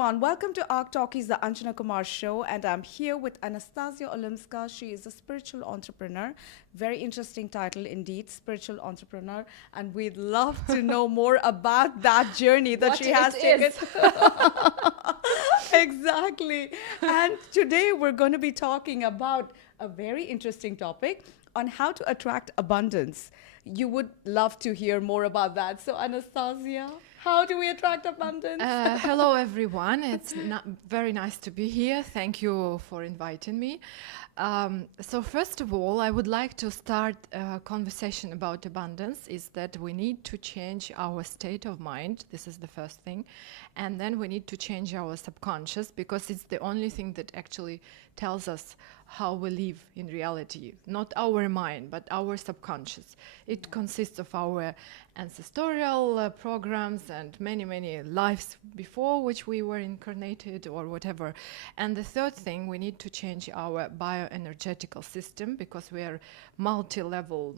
everyone. Welcome to our Talkies, the Anjana Kumar show. And I'm here with Anastasiya Olimska. She is a spiritual entrepreneur. Very interesting title indeed, spiritual entrepreneur. And we'd love to know more about that journey that she has taken. Exactly. And today we're going to be talking about a very interesting topic on how to attract abundance. You would love to hear more about that. So, Anastasia, how do we attract abundance? Hello, everyone. It's very nice to be here. Thank you for inviting me. So first of all, I would like to start a conversation about abundance is that we need to change our state of mind. This is the first thing. And then we need to change our subconscious because it's the only thing that actually tells us how we live in reality. Not our mind, but our subconscious. It consists of our ancestral programs and many, many lives before which we were incarnated or whatever. And the third thing, we need to change our bioenergetical system because we are multi-level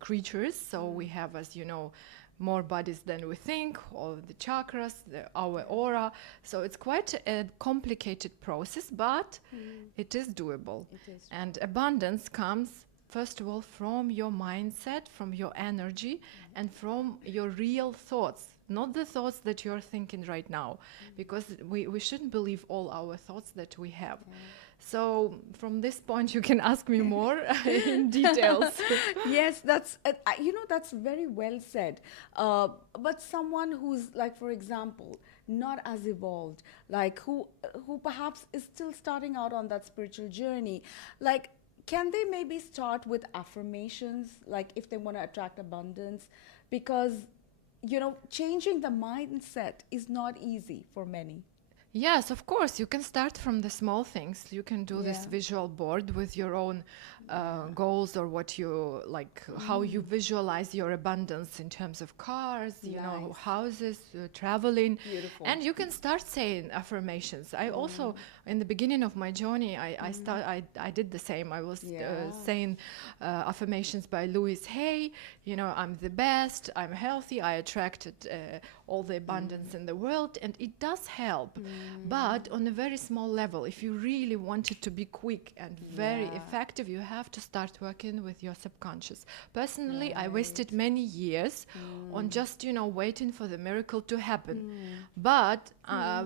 creatures. So we have, as you know, more bodies than we think, all the chakras, our aura. So it's quite a complicated process, but it is doable. And abundance comes, first of all, from your mindset, from your energy, and from your real thoughts, not the thoughts that you're thinking right now, because we shouldn't believe all our thoughts that we have. So from this point, you can ask me more in details. Yes, that's that's very well said. But someone who's like, for example, not as evolved, like who perhaps is still starting out on that spiritual journey, like, can they maybe start with affirmations, like if they want to attract abundance? Because, changing the mindset is not easy for many. Yes, of course. You can start from the small things. You can do this visual board with your own goals or what you like, how you visualize your abundance in terms of cars, houses, traveling. Beautiful. And you can start saying affirmations. I also, in the beginning of my journey, I did the same. I was saying affirmations by Louise Hay. I'm the best. I'm healthy. I attracted all the abundance in the world, and it does help. But on a very small level, if you really want it to be quick and very effective, you have to start working with your subconscious. Personally, I wasted many years on just, waiting for the miracle to happen. But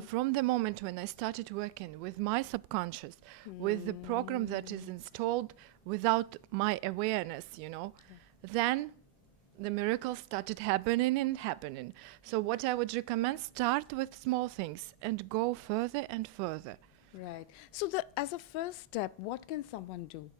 from the moment when I started working with my subconscious, with the program that is installed without my awareness, then the miracles started happening and happening. So what I would recommend, start with small things and go further and further. Right. So as a first step, what can someone do?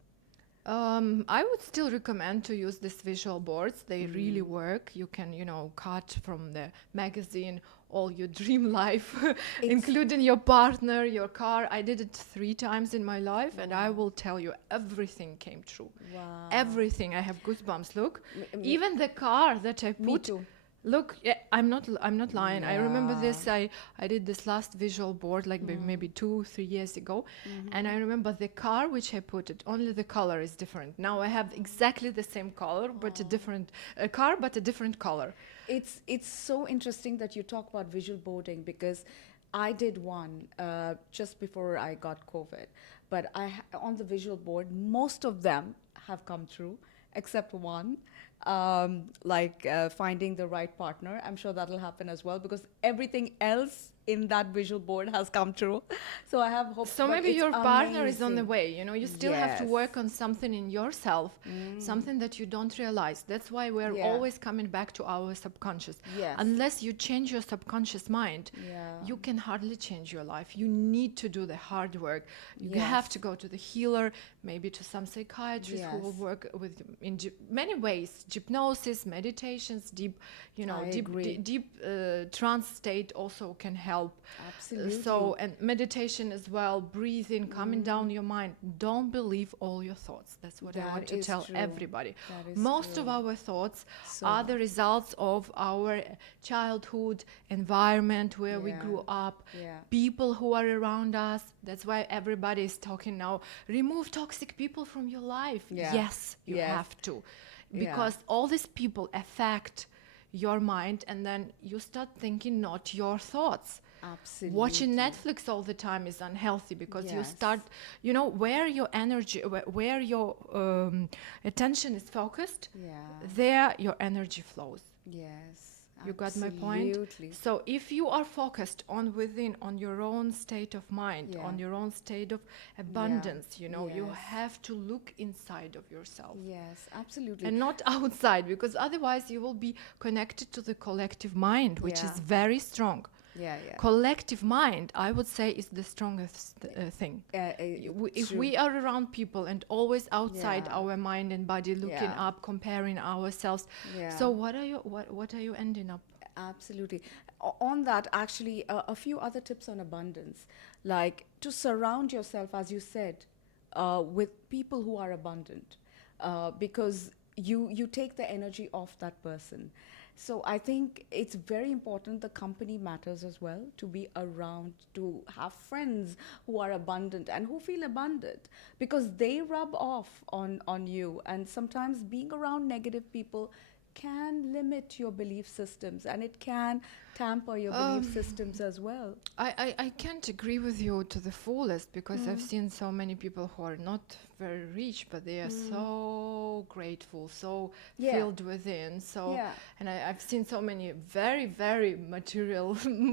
I would still recommend to use these visual boards. They really work. You can, cut from the magazine all your dream life, including your partner, your car. I did it 3 times in my life, and I will tell you, everything came true. Wow. Everything. I have goosebumps. Look, even the car that I put. Me too. Look, I'm not lying. I remember this. I did this last visual board like maybe 2-3 years ago, and I remember the car which I put it. Only the color is different. Now I have exactly the same color, but a different car, but a different color. It's so interesting that you talk about visual boarding, because I did one just before I got COVID, but on the visual board, most of them have come true except one. Finding the right partner. I'm sure that'll happen as well, because everything else in that visual board has come true. So I have hope. So maybe your partner is on the way. You still have to Yes. work on something in yourself, something that you don't realize. That's why we're always coming back to our subconscious. Yes. Unless you change your subconscious mind, you can hardly change your life. You need to do the hard work. You have to go to the healer, maybe to some psychiatrist who will work with in many ways. Hypnosis, meditations, deep trance state also can help. Absolutely. And meditation as well, breathing, calming down your mind. Don't believe all your thoughts. That's what I want to tell everybody. Most of our thoughts are the results of our childhood environment, where we grew up, people who are around us. That's why everybody is talking now, remove toxic people from your life. Yes, you have to. Because all these people affect your mind, and then you start thinking not your thoughts. Watching Absolutely. Netflix all the time is unhealthy because you Yes. start, where your energy, where your attention is focused, Yeah. there your energy flows. Yes. You got my point? Absolutely. So if you are focused on within, on your own state of mind, Yeah. on your own state of Yeah. abundance, you Yes. have to look inside of yourself Yes. Absolutely. and not outside, because otherwise you will be connected to the collective mind, which Yeah. is very strong. Yeah. Yeah. Collective mind, I would say, is the strongest thing. If True. we are around people and always outside Yeah. our mind and body, looking Yeah. up, comparing ourselves, Yeah. so what are you ending up? Absolutely. On that, actually, a few other tips on abundance, like to surround yourself, as you said, with people who are abundant, because you take the energy off that person. So I think it's very important. The company matters as well. To be around, to have friends who are abundant and who feel abundant, because they rub off on you. And sometimes being around negative people can limit your belief systems, and it can tamper your belief Um, systems as well. I can't agree with you to the fullest, because I've seen so many people who are not very rich, but they are so grateful, so Yeah. filled within. So, Yeah. and I've seen so many very, very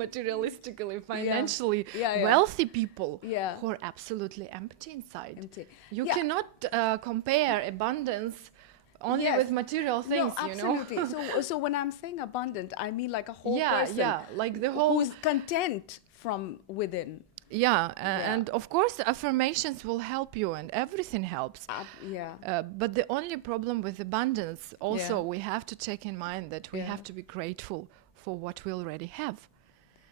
materialistically, financially Yeah, yeah. wealthy people Yeah. who are absolutely empty inside. Empty. You Yeah. cannot compare abundance only Yes. with material things, No, absolutely. So when I'm saying abundant, I mean like a whole person Yeah, like the whole. who's content from within. Yeah, Yeah. and of course affirmations will help you and everything helps. Yeah. But the only problem with abundance, also, Yeah. we have to take in mind that we Yeah. have to be grateful for what we already have.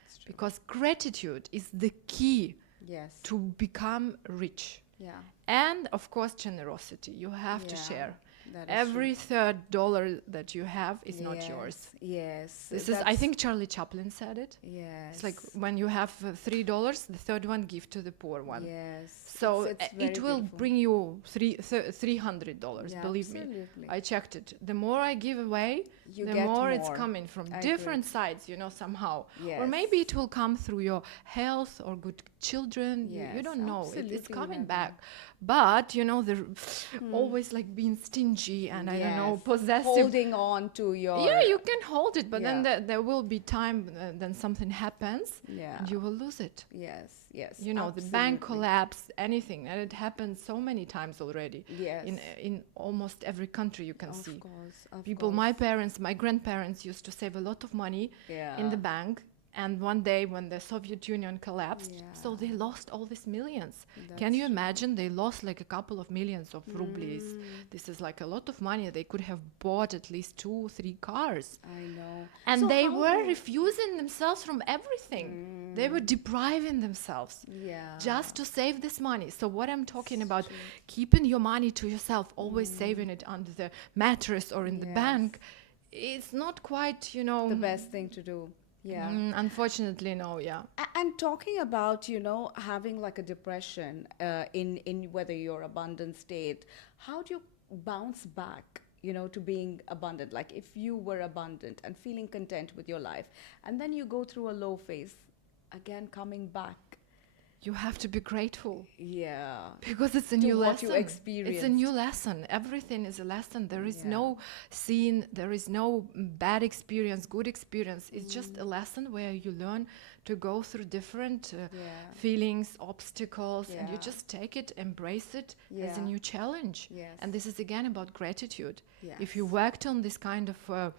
It's true. Because gratitude is the key Yes. to become rich. Yeah. And of course, generosity. You have to Yeah. share. That is Every third dollar that you have is true. not Yes. yours. Yes. This is, I think Charlie Chaplin said it. Yes. It's like when you have $3, the third one give to the poor one. Yes. So it's very it will beautiful. bring you $300. Yeah, Believe me, absolutely. I checked it. The more I give away, You the get more it's more. coming from I different sides. Somehow, Yes. or maybe it will come through your health or good children. You Yes, don't know. It's absolutely coming never. back. But they're always like being stingy and I don't know, Yes. possessive. Holding on to your. Yeah, you can hold it, but then Yeah. there will be time then something happens Yeah. and you will lose it. Yes. Yes. The bank absolutely. collapse, anything, and it happens so many times already. Yes. In almost every country you can Of see. course. Of People, course. my parents, my grandparents used to save a lot of money in the Yeah. bank, and one day when the Soviet Union collapsed, so Yeah. they lost all these millions. Can That's you true. imagine? They lost like a couple of millions of rubles. This is like a lot of money. They could have bought at least 2-3 cars. I know. And So they how were do- refusing themselves from everything. They were depriving themselves Yeah. just to save this money. So what I'm talking about, true. keeping your money to yourself, always saving it under the mattress or in the Yes. bank, it's not quite, the best thing to do. Yeah. unfortunately, no, yeah. And talking about, having like a depression in whether you're abundant state, how do you bounce back, to being abundant? Like if you were abundant and feeling content with your life, and then you go through a low phase, again coming back. You have to be grateful. Yeah. Because it's a To new what lesson. you It's a experienced. new lesson. Everything is a lesson. There is Yeah. no scene, there is no bad experience, good experience. It's just a lesson where you learn to go through different Yeah. feelings, obstacles, and you Yeah. just take it, embrace it as a Yeah. new challenge. Yes. And this is again about gratitude. If you Yes. worked on this kind of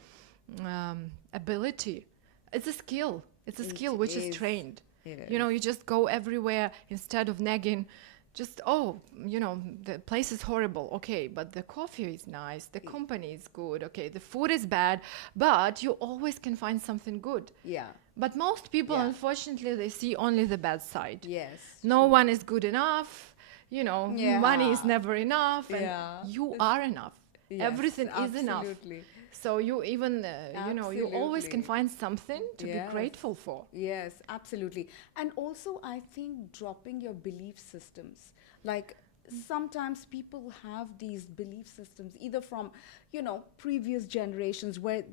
ability, it's a skill. It's a It skill which is is. trained. It You just go everywhere instead of nagging. Just, the place is horrible. Okay, but the coffee is nice. The company is good. Okay, the food is bad. But you always can find something good. Yeah. But most people, Yeah. unfortunately, they see only the bad side. Yes. No one is good enough. Yeah. Money is never enough. And Yeah. you are enough. Yes, Everything is enough. absolutely. So you even, you always can Absolutely. find something to Yes. be grateful for. Yes, absolutely. And also, I think dropping your belief systems. Like, sometimes people have these belief systems, either from, previous generations where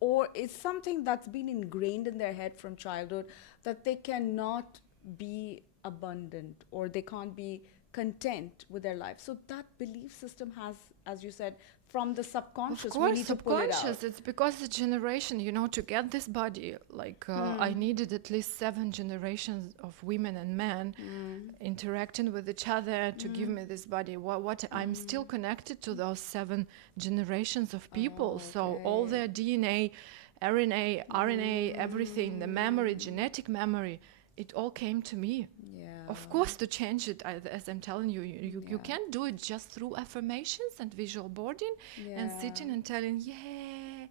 or it's something that's been ingrained in their head from childhood, that they cannot be abundant or they can't be content with their life. So that belief system has, as you said, from the Of subconscious, we course, need to pull it out. subconscious. It's because the generation, to get this body, like I needed at least 7 generations of women and men interacting with each other to give me this body. What I'm still connected to those 7 generations of people. So all Okay. their DNA, RNA, everything, the memory, genetic memory, it all came to me. Yeah. Of course, to change it, as I'm telling you, you Yeah. can't do it just through affirmations and visual boarding and sitting and telling, yeah.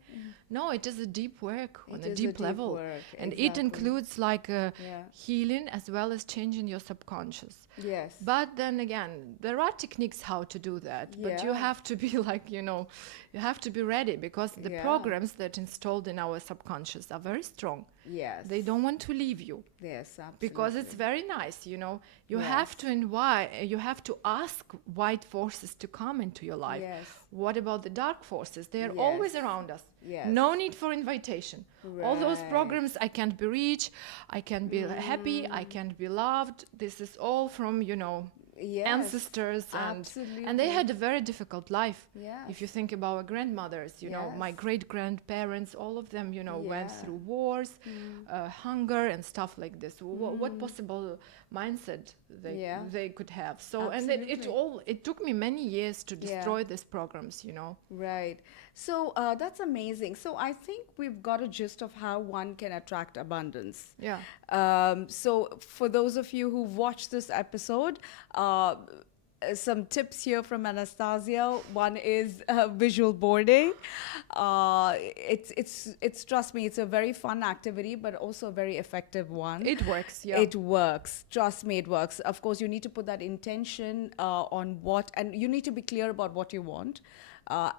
No, it is a deep work on It a is deep level. work, And it exactly. includes like Yeah. healing as well as changing your subconscious. Yes. But then again, there are techniques how to do that. But you Yeah. have to be like, you have to be ready, because the Yeah. programs that installed in our subconscious are very strong. Yes. They don't want to leave you. Yes, absolutely. Because it's very nice, you Yes. have to you have to ask white forces to come into your life. Yes. What about the dark forces? They are Yes. always around us. Yes. No need for invitation. All those Right. programs, I can't be rich, I can't be happy, I can't be loved. This is all from, Yes. ancestors, and they Absolutely. had a very difficult life. Yes. If you think about our grandmothers, my Yes. great grandparents, all of them, went Yeah. through wars, hunger and stuff like this. What possible mindset Yeah. they could have? So and it Absolutely. took me many years to Yeah. destroy these programs. Right. So that's amazing. So I think we've got a gist of how one can attract abundance. Yeah. So for those of you who've watched this episode, some tips here from Anastasia. One is visual boarding. It's trust me, it's a very fun activity, but also a very effective one. It works. Yeah. It works. Trust me, it works. Of course, you need to put that intention on what, and you need to be clear about what you want.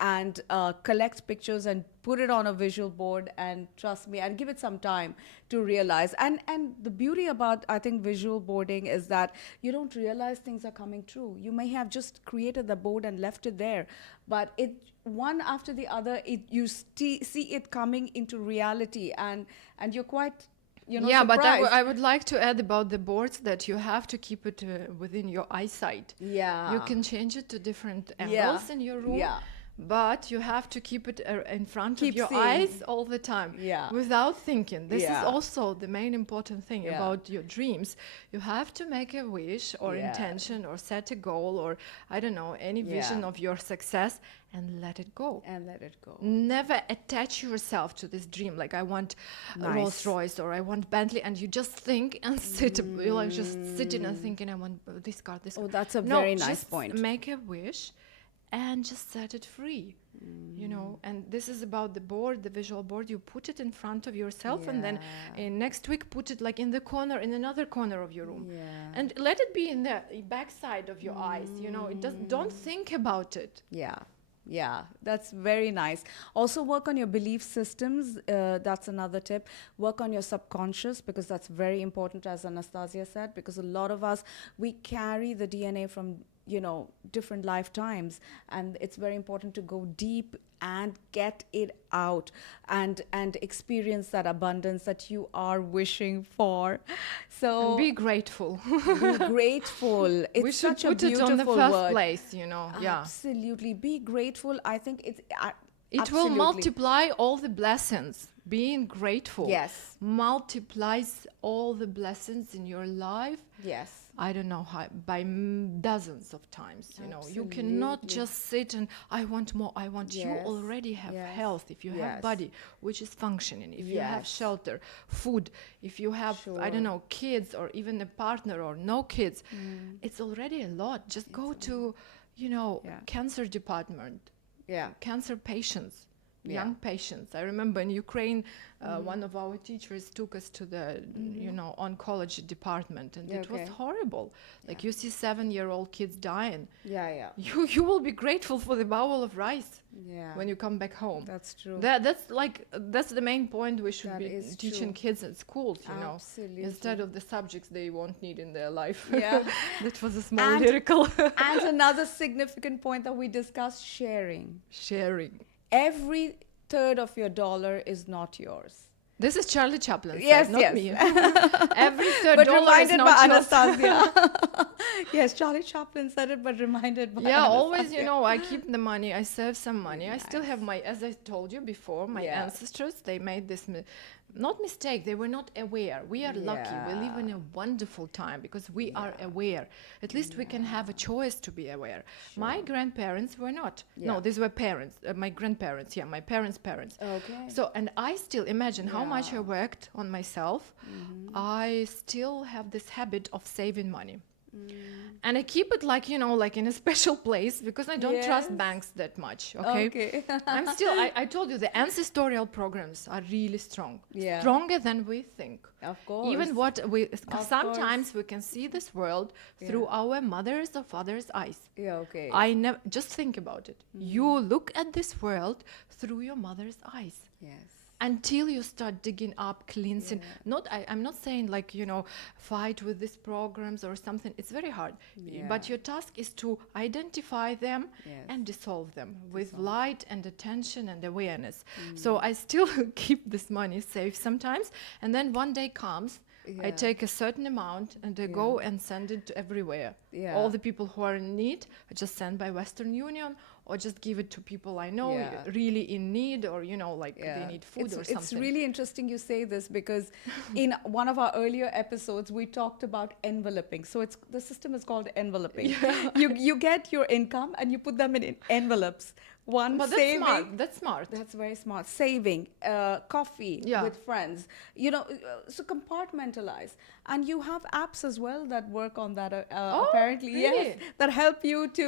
And collect pictures and put it on a visual board, and trust me, and give it some time to realize. And the beauty about, I think, visual boarding is that you don't realize things are coming true. You may have just created the board and left it there, but it one after the other, you see it coming into reality, and you're quite yeah, but surprised. I would like to add about the boards that you have to keep it within your eyesight. Yeah. You can change it to different Yeah. angles in your room. Yeah. But you have to keep it in front Keep of your seeing. eyes all the time, Yeah. without thinking. This Yeah. is also the main important thing Yeah. about your dreams. You have to make a wish or Yeah. intention or set a goal or, I don't know, any vision Yeah. of your success, and let it go. And let it go. Never attach yourself to this dream. Like, I want a Nice. Rolls Royce or I want Bentley, and you just think and sit. You're like just sitting and thinking, I want this car, this car. Oh, that's a No, very nice just point. make a wish and just set it free. And this is about the board, the visual board. You put it in front of yourself, and then next week put it like in the corner, in another corner of your room. Yeah. And let it be in the back side of your eyes. It don't think about it. Yeah, that's very nice. Also, work on your belief systems. That's another tip. Work on your subconscious, because that's very important, as Anastasia said, because a lot of us, we carry the DNA from, different lifetimes, and it's very important to go deep and get it out and experience that abundance that you are wishing for. So And be grateful. be grateful. It's We should such a put it beautiful on the first word. place, Yeah. Absolutely. Be grateful. I think it's It will multiply all the blessings. Being grateful Yes. multiplies all the blessings in your life. Yes. I don't know how, by dozens of times. You cannot Absolutely. just sit and I want more. I want. You Yes. already have Yes. health. If you have Yes. body which is functioning, if you have Yes. shelter, food, if you have I Sure. don't know, kids or even a partner or no kids, it's already a lot. Just go to Yeah. cancer department. Yeah. Cancer patients, Yeah. young patients. I remember in Ukraine, one of our teachers took us to the, oncology department, and Yeah, it was okay. horrible. Like, you see 7-year-old kids dying. Yeah. You will be grateful for the bowl of rice Yeah. when you come back home. That's true. That's the main point we should That be is teaching true. kids at schools, Absolutely. instead of the subjects they won't need in their life. Yeah. That was a small And- lyrical And another significant point that we discussed, sharing. sharing. Every third of your dollar is not yours. This is Charlie Chaplin, Yes, not yes. me. Every third But dollar is reminded not by yours. Anastasia. Yes, Charlie Chaplin said it, but reminded by Yeah, always, Anastasia. you know, I keep the money, I save some money. I still Nice. have my, as I told you before, my Yeah. ancestors, they made this, not mistake, they were not aware. We are lucky. We live in a wonderful time because we are aware. At least we can have a choice to be aware. My grandparents were not. Yeah. No, these were parents, my grandparents, yeah, my parents' parents. Okay. So, and I still imagine how much I Yeah. worked on myself. I still have this habit of saving money. And I keep it like, you know, like in a special place because I don't trust Yes. banks that much. Okay. Okay. I'm still, I told you the ancestral programs are really strong. Yeah. Stronger than we think. Of course. Even what we, Of sometimes we can see this world through our mother's or father's eyes. Yeah, okay. I never, just think about it. You look at this world through your mother's eyes. Yes. Until you start digging up, cleansing. I'm not saying like, you know, fight with these programs or something. It's very hard. Yeah. But your task is to identify them Yes. and dissolve them with light and attention and awareness. So I still keep this money safe sometimes. And then one day comes, I Yeah. take a certain amount and I go and send it to everywhere. Yeah. All the people who are in need, I just send by Western Union or just give it to people I know Yeah. really in need or, you know, like they need food it's, or something. It's really interesting you say this because in one of our earlier episodes we talked about enveloping. So it's the system is called enveloping. You get your income and you put them in envelopes. One But saving. that's smart. That's smart. That's very smart. Saving, coffee Yeah. with friends, you know, so compartmentalize. And you have apps as well that work on that, apparently. really? Yes, that help you to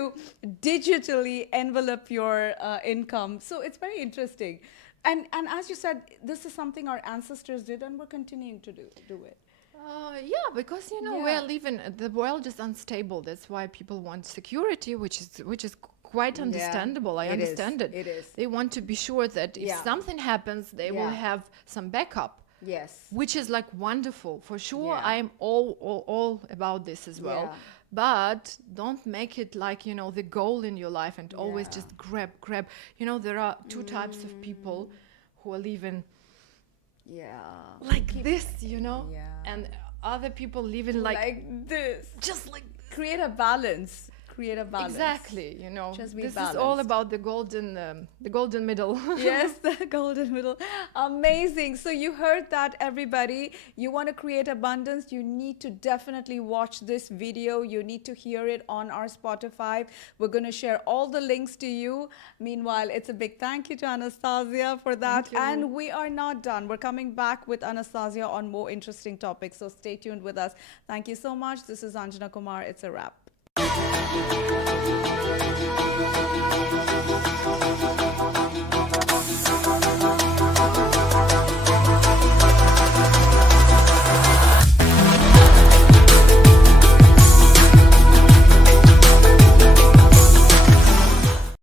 digitally envelope your income. So it's very interesting. And as you said, this is something our ancestors did and we're continuing to do it. Yeah, because you know Yeah. we're living. The world is unstable. That's why people want security, which is quite understandable. I it is. understand it. It is. They want to be sure that if Yeah. something happens, they will Yeah. have some backup, Yes. which is like wonderful for sure. Yeah. I'm all about this as well. Yeah. But don't make it like, you know, the goal in your life and always Yeah. just grab. You know, there are two types of people who are living Yeah. like this, you know, Yeah. and other people living like this. just like Create a balance. Create a balance. exactly, you know. Just be this is all balanced. about the golden middle. Yes, the golden middle. Amazing. So you heard that, everybody. You want to create abundance, you need to definitely watch this video. You need to hear it on our Spotify. We're going to share all the links to you. Meanwhile, it's a big thank you to Anastasia for that. Thank you. And we are not done. We're coming back with Anastasia on more interesting topics. So stay tuned with us. Thank you so much. This is Anjana Kumar. It's a wrap.